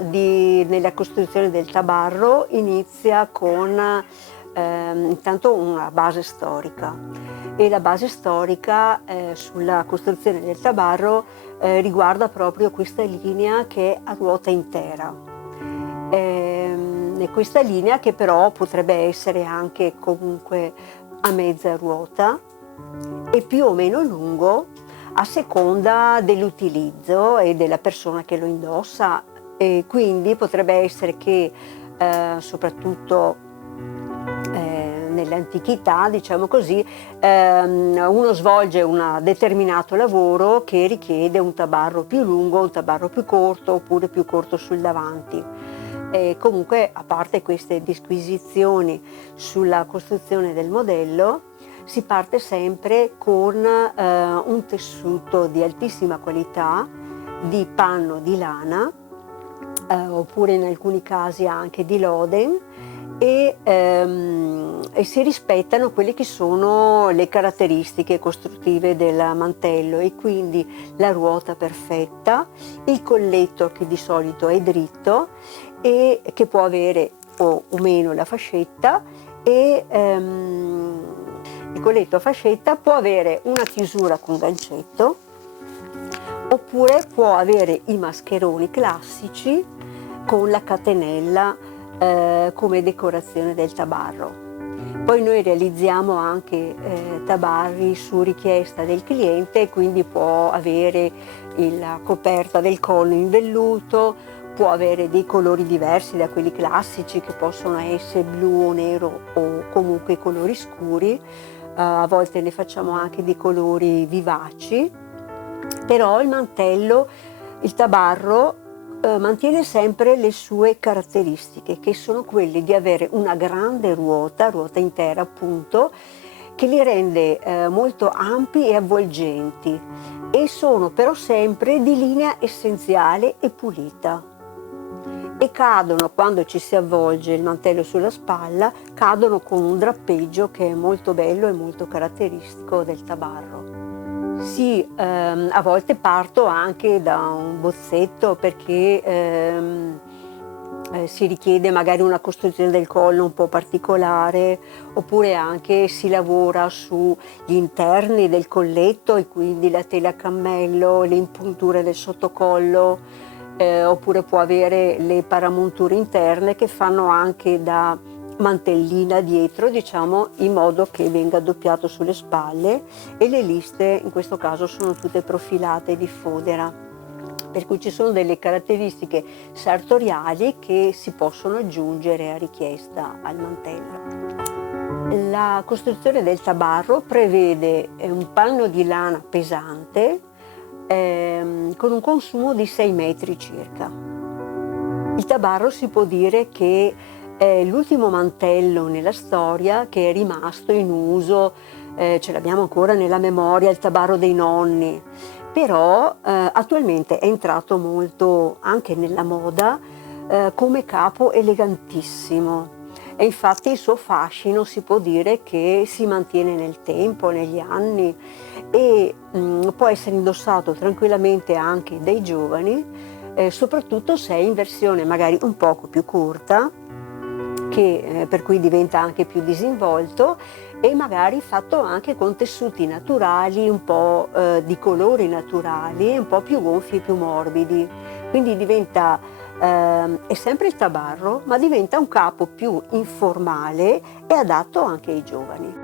nella costruzione del tabarro inizia con intanto una base storica, e la base storica sulla costruzione del tabarro riguarda proprio questa linea che è a ruota intera. E questa linea, che però potrebbe essere anche comunque a mezza ruota e più o meno lungo a seconda dell'utilizzo e della persona che lo indossa, e quindi potrebbe essere che soprattutto nell'antichità, diciamo così, uno svolge un determinato lavoro che richiede un tabarro più lungo, un tabarro più corto, oppure più corto sul davanti. E comunque, a parte queste disquisizioni sulla costruzione del modello, si parte sempre con un tessuto di altissima qualità, di panno di lana, oppure in alcuni casi anche di loden, e si rispettano quelle che sono le caratteristiche costruttive del mantello, e quindi la ruota perfetta, il colletto che di solito è dritto e che può avere o meno la fascetta, e il colletto a fascetta può avere una chiusura con gancetto, oppure può avere i mascheroni classici con la catenella come decorazione del tabarro. Poi noi realizziamo anche tabarri su richiesta del cliente, quindi può avere la coperta del collo in velluto, può avere dei colori diversi da quelli classici, che possono essere blu o nero o comunque colori scuri. A volte ne facciamo anche di colori vivaci, però il mantello, il tabarro, mantiene sempre le sue caratteristiche, che sono quelle di avere una grande ruota intera appunto, che li rende molto ampi e avvolgenti, e sono però sempre di linea essenziale e pulita, e cadono, quando ci si avvolge il mantello sulla spalla, cadono con un drappeggio che è molto bello e molto caratteristico del tabarro. Sì, a volte parto anche da un bozzetto, perché si richiede magari una costruzione del collo un po' particolare, oppure anche si lavora sugli interni del colletto, e quindi la tela a cammello, le impunture del sottocollo, oppure può avere le paramonture interne che fanno anche da mantellina dietro, diciamo, in modo che venga doppiato sulle spalle, e le liste in questo caso sono tutte profilate di fodera, per cui ci sono delle caratteristiche sartoriali che si possono aggiungere a richiesta al mantello. La costruzione del tabarro prevede un panno di lana pesante con un consumo di 6 metri circa. Il tabarro si può dire che è l'ultimo mantello nella storia che è rimasto in uso, ce l'abbiamo ancora nella memoria, il tabarro dei nonni, però attualmente è entrato molto anche nella moda come capo elegantissimo, e infatti il suo fascino si può dire che si mantiene nel tempo, negli anni, e può essere indossato tranquillamente anche dai giovani, soprattutto se è in versione magari un poco più corta, per cui diventa anche più disinvolto, e magari fatto anche con tessuti naturali, un po' di colori naturali, un po' più gonfi e più morbidi. Quindi diventa, è sempre il tabarro, ma diventa un capo più informale e adatto anche ai giovani.